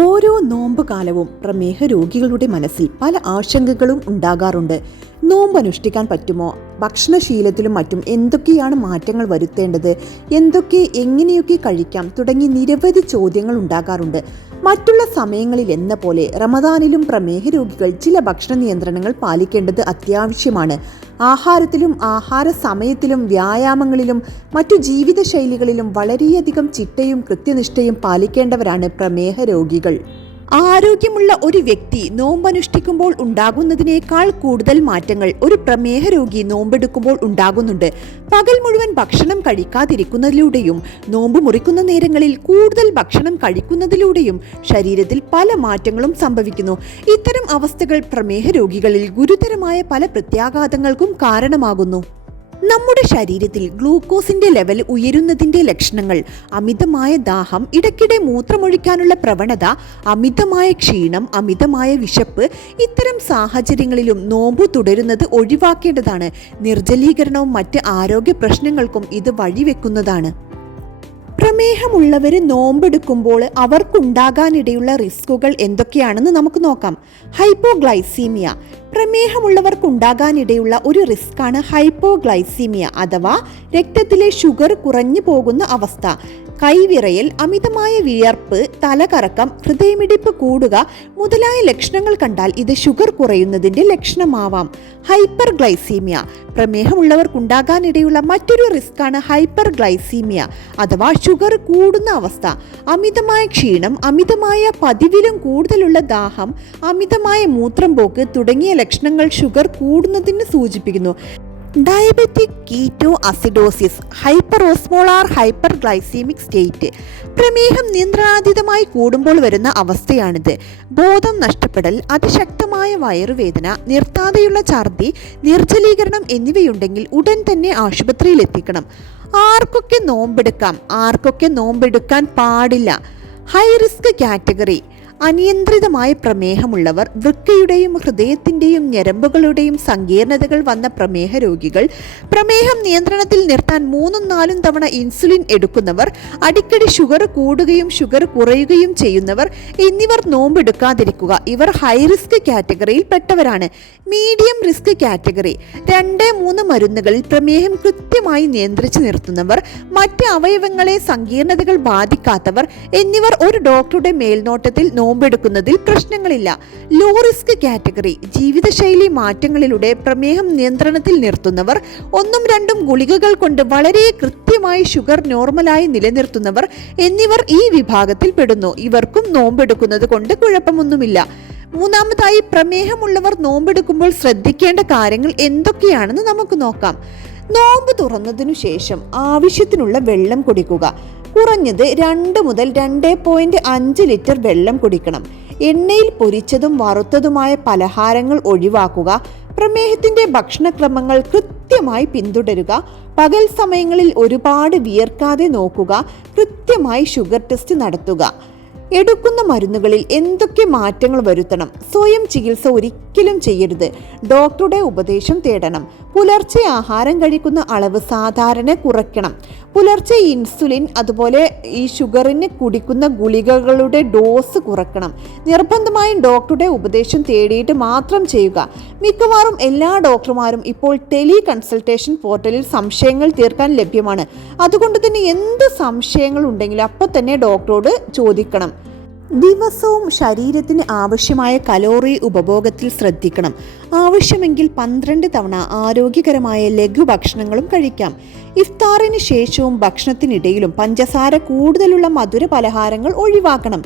ഓരോ നോമ്പ് കാലവും പ്രമേഹ രോഗികളുടെ മനസ്സിൽ പല ആശങ്കകളും ഉണ്ടാകാറുണ്ട്. നോമ്പ് അനുഷ്ഠിക്കാൻ പറ്റുമോ? ഭക്ഷണശീലത്തിലും മറ്റും എന്തൊക്കെയാണ് മാറ്റങ്ങൾ വരുത്തേണ്ടത്? എങ്ങനെയൊക്കെ കഴിക്കാം? തുടങ്ങി നിരവധി ചോദ്യങ്ങൾ ഉണ്ടാകാറുണ്ട്. മറ്റുള്ള സമയങ്ങളിൽ എന്ന പോലെ റമദാനിലും പ്രമേഹ രോഗികൾ ചില ഭക്ഷണ നിയന്ത്രണങ്ങൾ പാലിക്കേണ്ടത് അത്യാവശ്യമാണ്. ആഹാരത്തിലും ആഹാര സമയത്തിലും വ്യായാമങ്ങളിലും മറ്റു ജീവിതശൈലികളിലും വളരെയധികം ചിട്ടയും കൃത്യനിഷ്ഠയും പാലിക്കേണ്ടവരാണ് പ്രമേഹ രോഗികൾ. ആരോഗ്യമുള്ള ഒരു വ്യക്തി നോമ്പനുഷ്ഠിക്കുമ്പോൾ ഉണ്ടാകുന്നതിനേക്കാൾ കൂടുതൽ മാറ്റങ്ങൾ ഒരു പ്രമേഹ രോഗി നോമ്പെടുക്കുമ്പോൾ ഉണ്ടാകുന്നുണ്ട്. പകൽ മുഴുവൻ ഭക്ഷണം കഴിക്കാതിരിക്കുന്നതിലൂടെയും നോമ്പ് മുറിക്കുന്ന നേരങ്ങളിൽ കൂടുതൽ ഭക്ഷണം കഴിക്കുന്നതിലൂടെയും ശരീരത്തിൽ പല മാറ്റങ്ങളും സംഭവിക്കുന്നു. ഇത്തരം അവസ്ഥകൾ പ്രമേഹ രോഗികളിൽ ഗുരുതരമായ പല പ്രത്യാഘാതങ്ങൾക്കും കാരണമാകുന്നു. നമ്മുടെ ശരീരത്തിൽ ഗ്ലൂക്കോസിന്റെ ലെവൽ ഉയരുന്നതിന്റെ ലക്ഷണങ്ങൾ അമിതമായ ദാഹം, ഇടയ്ക്കിടെ മൂത്രമൊഴിക്കാനുള്ള പ്രവണത, അമിതമായ ക്ഷീണം, അമിതമായ വിശപ്പ്. ഇത്തരം സാഹചര്യങ്ങളിലും നോമ്പ് തുടരുന്നത് ഒഴിവാക്കേണ്ടതാണ്. നിർജ്ജലീകരണവും മറ്റ് ആരോഗ്യ പ്രശ്നങ്ങൾക്കും ഇത് വഴിവെക്കുന്നതാണ്. പ്രമേഹമുള്ളവർ നോമ്പെടുക്കുമ്പോൾ അവർക്കുണ്ടാകാനിടയുള്ള റിസ്കുകൾ എന്തൊക്കെയാണെന്ന് നമുക്ക് നോക്കാം. ഹൈപ്പോഗ്ലൈസീമിയ. പ്രമേഹമുള്ളവർക്കുണ്ടാകാനിടയുള്ള ഒരു റിസ്ക്കാണ് ഹൈപ്പോഗ്ലൈസീമിയ അഥവാ രക്തത്തിലെ ഷുഗർ കുറഞ്ഞു പോകുന്ന അവസ്ഥ. കൈവിറയൽ, അമിതമായ വിയർപ്പ്, തലകറക്കം, ഹൃദയമിടിപ്പ് കൂടുക മുതലായ ലക്ഷണങ്ങൾ കണ്ടാൽ ഇത് ഷുഗർ കുറയുന്നതിന്റെ ലക്ഷണമാവാം. Hyperglycaemia. പ്രമേഹമുള്ളവർക്കുണ്ടാകാനിടയുള്ള മറ്റൊരു റിസ്ക്കാണ് ഹൈപ്പർ ഗ്ലൈസീമിയ അഥവാ ഷുഗർ കൂടുന്ന അവസ്ഥ. അമിതമായ ക്ഷീണം, അമിതമായ പതിവിലും കൂടുതലുള്ള ദാഹം, അമിതമായ മൂത്രം പോക്ക് തുടങ്ങിയ ലക്ഷണങ്ങൾ ഷുഗർ കൂടുന്നതിന് സൂചിപ്പിക്കുന്നു. Diabetic ketoacidosis. Hyperosmolar hyperglycaemic state. പ്രമേഹം നിയന്ത്രണാതീതമായി കൂടുമ്പോൾ വരുന്ന അവസ്ഥയാണിത്. ബോധം നഷ്ടപ്പെടൽ, അതിശക്തമായ വയറുവേദന, നിർത്താതെയുള്ള ഛർദി, നിർജ്ജലീകരണം എന്നിവയുണ്ടെങ്കിൽ ഉടൻ തന്നെ ആശുപത്രിയിൽ എത്തിക്കണം. ആർക്കൊക്കെ നോമ്പെടുക്കാം, ആർക്കൊക്കെ നോമ്പെടുക്കാൻ പാടില്ല? High risk category. അനിയന്ത്രിതമായ പ്രമേഹമുള്ളവർ, വൃക്കയുടെയും ഹൃദയത്തിൻ്റെയും ഞരമ്പുകളുടെയും സങ്കീർണതകൾ വന്ന പ്രമേഹ രോഗികൾ, പ്രമേഹം നിയന്ത്രണത്തിൽ നിർത്താൻ 3-4 തവണ ഇൻസുലിൻ എടുക്കുന്നവർ, അടിക്കടി ഷുഗർ കൂടുകയും ഷുഗർ കുറയുകയും ചെയ്യുന്നവർ എന്നിവർ നോമ്പെടുക്കാതിരിക്കുക. ഇവർ ഹൈ റിസ്ക് കാറ്റഗറിയിൽ പെട്ടവരാണ്. Medium risk category. 2-3 മരുന്നുകളിൽ പ്രമേഹം കൃത്യമായി നിയന്ത്രിച്ചു നിർത്തുന്നവർ, മറ്റ് അവയവങ്ങളെ സങ്കീർണതകൾ ബാധിക്കാത്തവർ എന്നിവർ ഒരു ഡോക്ടറുടെ മേൽനോട്ടത്തിൽ നോമ്പെടുക്കുന്നതിൽ പ്രശ്നങ്ങളില്ല. Low risk category. ജീവിതശൈലി മാറ്റങ്ങളിലൂടെ പ്രമേഹം നിയന്ത്രണത്തിൽ നിർത്തുന്നവർ, 1-2 ഗുളികകൾ കൊണ്ട് വളരെ കൃത്യമായി ഷുഗർ നോർമലായി നിലനിർത്തുന്നവർ എന്നിവർ ഈ വിഭാഗത്തിൽ പെടുന്നു. ഇവർക്കും നോമ്പെടുക്കുന്നത് കൊണ്ട് കുഴപ്പമൊന്നുമില്ല. മൂന്നാമതായി, പ്രമേഹമുള്ളവർ നോമ്പെടുക്കുമ്പോൾ ശ്രദ്ധിക്കേണ്ട കാര്യങ്ങൾ എന്തൊക്കെയാണെന്ന് നമുക്ക് നോക്കാം. നോമ്പ് തുറന്നതിനു ശേഷം ആവശ്യത്തിനുള്ള വെള്ളം കുടിക്കുക. കുറഞ്ഞത് 2 മുതൽ 2.5 ലിറ്റർ വെള്ളം കുടിക്കണം. എണ്ണയിൽ പൊരിച്ചതും വറുത്തതുമായ പലഹാരങ്ങൾ ഒഴിവാക്കുക. പ്രമേഹത്തിന്റെ ഭക്ഷണക്രമങ്ങൾ കൃത്യമായി പിന്തുടരുക. പകൽ സമയങ്ങളിൽ ഒരുപാട് വിയർക്കാതെ നോക്കുക. കൃത്യമായി ഷുഗർ ടെസ്റ്റ് നടത്തുക. എടുക്കുന്ന മരുന്നുകളിൽ എന്തൊക്കെ മാറ്റങ്ങൾ വരുത്തണം? സ്വയം ചികിത്സ ഒരിക്കലും ചെയ്യരുത്. ഡോക്ടറുടെ ഉപദേശം തേടണം. പുലർച്ചെ ആഹാരം കഴിക്കുന്ന അളവ് സാധാരണ കുറയ്ക്കണം. പുലർച്ചെ ഇൻസുലിൻ, അതുപോലെ ഈ ഷുഗറിന് കുടിക്കുന്ന ഗുളികകളുടെ ഡോസ് കുറയ്ക്കണം. നിർബന്ധമായും ഡോക്ടറുടെ ഉപദേശം തേടിയിട്ട് മാത്രം ചെയ്യുക. മിക്കവാറും എല്ലാ ഡോക്ടർമാരും ഇപ്പോൾ ടെലി കൺസൾട്ടേഷൻ പോർട്ടലിൽ സംശയങ്ങൾ തീർക്കാൻ ലഭ്യമാണ്. അതുകൊണ്ട് തന്നെ എന്ത് സംശയങ്ങൾ ഉണ്ടെങ്കിലും അപ്പോൾ തന്നെ ഡോക്ടറോട് ചോദിക്കണം. ദിവസവും ശരീരത്തിന് ആവശ്യമായ കലോറി ഉപഭോഗത്തിൽ ശ്രദ്ധിക്കണം. ആവശ്യമെങ്കിൽ 12 തവണ ആരോഗ്യകരമായ ലഘുഭക്ഷണങ്ങളും കഴിക്കാം. ഇഫ്താറിന് ശേഷവും ഭക്ഷണത്തിനിടയിലും പഞ്ചസാര കൂടുതലുള്ള മധുര പലഹാരങ്ങൾ ഒഴിവാക്കണം.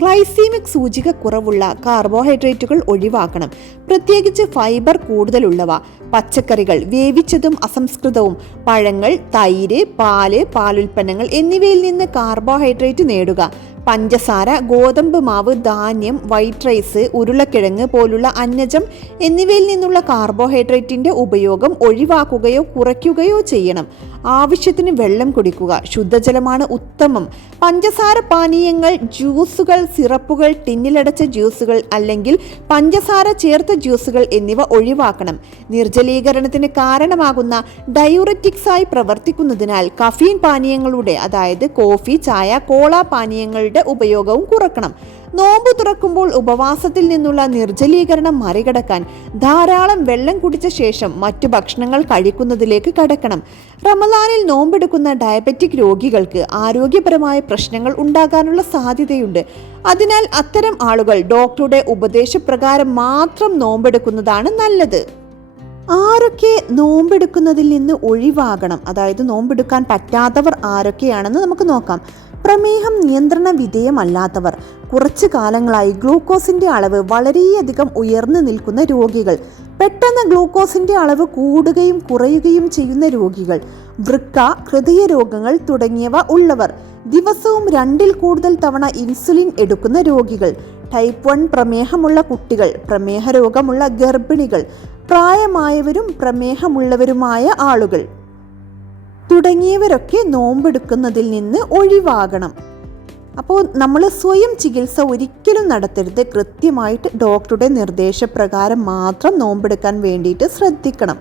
ഗ്ലൈസീമിക് സൂചിക കുറവുള്ള കാർബോഹൈഡ്രേറ്റുകൾ ഒഴിവാക്കണം. പ്രത്യേകിച്ച് ഫൈബർ കൂടുതലുള്ളവ, പച്ചക്കറികൾ, വേവിച്ചതും അസംസ്കൃതവും, പഴങ്ങൾ, തൈര്, പാല്, പാലുൽപ്പന്നങ്ങൾ എന്നിവയിൽ നിന്ന് കാർബോഹൈഡ്രേറ്റ് നേടുക. പഞ്ചസാര, ഗോതമ്പ് മാവ്, ധാന്യം, വൈറ്റ് റൈസ്, ഉരുളക്കിഴങ്ങ് പോലുള്ള അന്നജം എന്നിവയിൽ നിന്നുള്ള കാർബോഹൈഡ്രേറ്റിന്റെ ഉപയോഗം ഒഴിവാക്കുകയോ കുറയ്ക്കുകയോ ചെയ്യണം. ആവശ്യത്തിന് വെള്ളം കുടിക്കുക. ശുദ്ധജലമാണ് ഉത്തമം. പഞ്ചസാര പാനീയങ്ങൾ, ജ്യൂസുകൾ, സിറപ്പുകൾ, ടിന്നിലടച്ച ജ്യൂസുകൾ അല്ലെങ്കിൽ പഞ്ചസാര ചേർത്ത ജ്യൂസുകൾ എന്നിവ ഒഴിവാക്കണം. നിർജ്ജലീകരണത്തിന് കാരണമാകുന്ന ഡയൂററ്റിക്സായി പ്രവർത്തിക്കുന്നതിനാൽ കഫീൻ പാനീയങ്ങളുടെ, അതായത് കോഫി, ചായ, കോള പാനീയങ്ങളുടെ എണ്ണയുടെ ഉപയോഗവും കുറക്കണം. നോമ്പ് തുറക്കുമ്പോൾ ഉപവാസത്തിൽ നിന്നുള്ള നിർജ്ജലീകരണം മറികടക്കാൻ ധാരാളം വെള്ളം കുടിച്ച ശേഷം മറ്റു ഭക്ഷണങ്ങൾ കഴിക്കുന്നതിലേക്ക് കടക്കണം. റമദാനിൽ നോമ്പെടുക്കുന്ന ഡയബറ്റിക് രോഗികൾക്ക് ആരോഗ്യപരമായ പ്രശ്നങ്ങൾ ഉണ്ടാകാനുള്ള സാധ്യതയുണ്ട്. അതിനാൽ അത്തരം ആളുകൾ ഡോക്ടറുടെ ഉപദേശപ്രകാരം മാത്രം നോമ്പെടുക്കുന്നതാണ് നല്ലത്. ആരൊക്കെ നോമ്പെടുക്കുന്നതിൽ നിന്ന് ഒഴിവാകണം, അതായത് നോമ്പെടുക്കാൻ പറ്റാത്തവർ ആരൊക്കെയാണെന്ന് നമുക്ക് നോക്കാം. പ്രമേഹം നിയന്ത്രണ വിധേയമല്ലാത്തവർ, കുറച്ചു കാലങ്ങളായി ഗ്ലൂക്കോസിന്റെ അളവ് വളരെയധികം ഉയർന്നു നിൽക്കുന്ന രോഗികൾ, പെട്ടെന്ന് ഗ്ലൂക്കോസിന്റെ അളവ് കൂടുകയും കുറയുകയും ചെയ്യുന്ന രോഗികൾ, വൃക്ക, ഹൃദയരോഗങ്ങൾ തുടങ്ങിയവ ഉള്ളവർ, ദിവസവും 2ൽ കൂടുതൽ തവണ ഇൻസുലിൻ എടുക്കുന്ന രോഗികൾ, ടൈപ്പ് 1 പ്രമേഹമുള്ള കുട്ടികൾ, പ്രമേഹ രോഗമുള്ള ഗർഭിണികൾ, പ്രായമായവരും പ്രമേഹമുള്ളവരുമായ ആളുകൾ തുടങ്ങിയവരൊക്കെ നോമ്പെടുക്കുന്നതിൽ നിന്ന് ഒഴിവാകണം. അപ്പോൾ നമ്മൾ സ്വയം ചികിത്സ ഒരിക്കലും നടത്തരുത്. കൃത്യമായിട്ട് ഡോക്ടറുടെ നിർദ്ദേശപ്രകാരം മാത്രം നോമ്പെടുക്കാൻ വേണ്ടിയിട്ട് ശ്രദ്ധിക്കണം.